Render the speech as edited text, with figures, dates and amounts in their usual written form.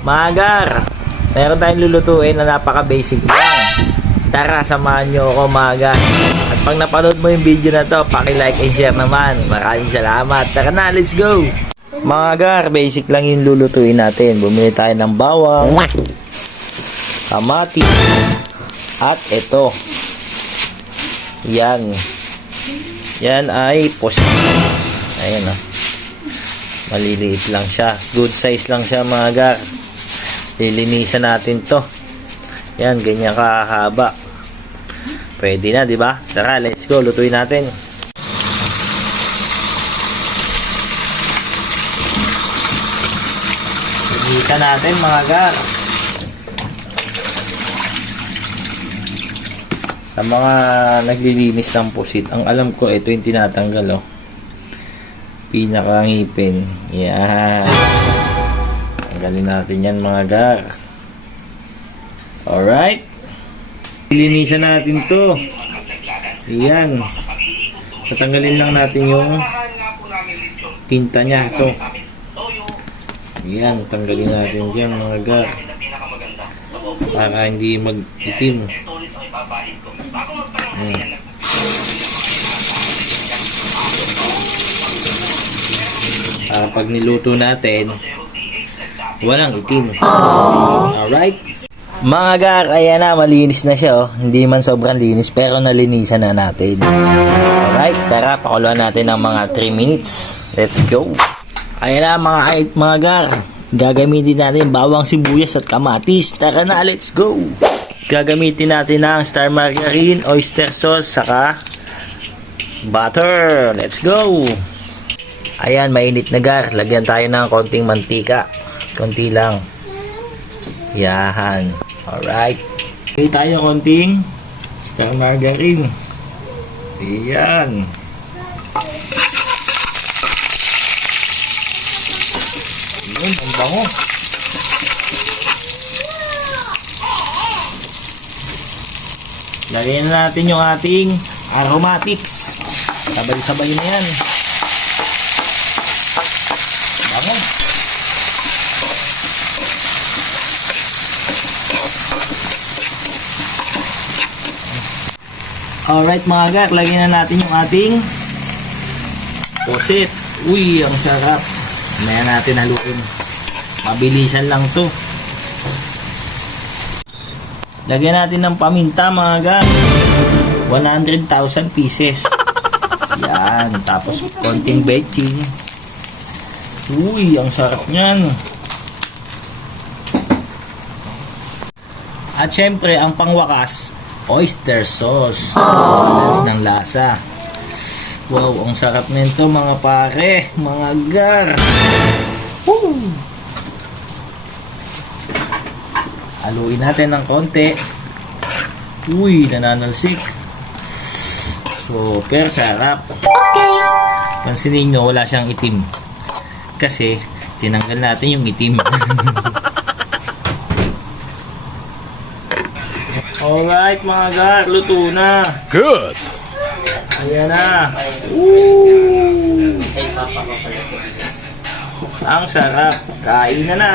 Magar, meron tayong lulutuin na napaka-basic lang. Tara, samahan nyo ako mga. At pag napanood mo yung video na to, paki-like and share naman. Maraming salamat. Tara na, let's go! Mga gar, basic lang yung lulutuin natin. Bumili tayo ng bawang, kamatis, at ito. Yan. Yan ay post. Ayan o. Maliliit lang siya. Good size lang siya mga gar. Lilinisan natin to. Yan, ganyan kahaba. Pwede na, di ba? Tara, let's go. Lutuin natin. Linisan natin mga gar. Sa mga naglilinis ng pusit, ang alam ko, ito yung tinatanggal, oh. Pinakangipin. Yan. Tanggalin natin yan mga gar. Alright. Linisan natin to. Yan. Tatanggalin lang natin yung tinta niya to. Yan. Tanggalin natin dyan mga gar. Para hindi mag-itim. Para pag niluto natin, walang itim. Alright. Mga gar, ayan na, malinis na siya, oh. Hindi man sobrang linis, pero nalinisan na natin. Alright, tara, pakuluan natin ng mga 3 minutes. Let's go. Ayan na mga gar, gagamitin natin bawang, sibuyas at kamatis. Tara na, let's go. Gagamitin natin ng star margarine, oyster sauce, saka butter. Let's go. Ayan, mainit na gar. Lagyan tayo ng konting mantika. Konti lang. Yan. Alright. Lagyan tayo konting star margarine. Ayan. Ayan, ang bango. Lagyan na natin yung ating aromatics. Sabay-sabay na yan. Bango. Alright mga gar, lagyan na natin yung ating pusit. Uy, ang sarap. Mamaya natin haluin. Mabilisan lang to. Lagyan natin ng paminta mga gar. 100,000 pieces. Yan. Tapos konting baking. Uy, ang sarap nyan. At syempre, ang pangwakas, oyster sauce. Balance ng lasa. Wow, ang sarap nito mga pare. Mga gar. Woo! Haluin natin ng konti. Uy, nananalsik. Super sarap. Okay. Pansinin nyo, wala siyang itim. Kasi, tinanggal natin yung itim. Alright mga gar, luto na. Good. Ayan na. Woo! Ang sarap. Kain na na.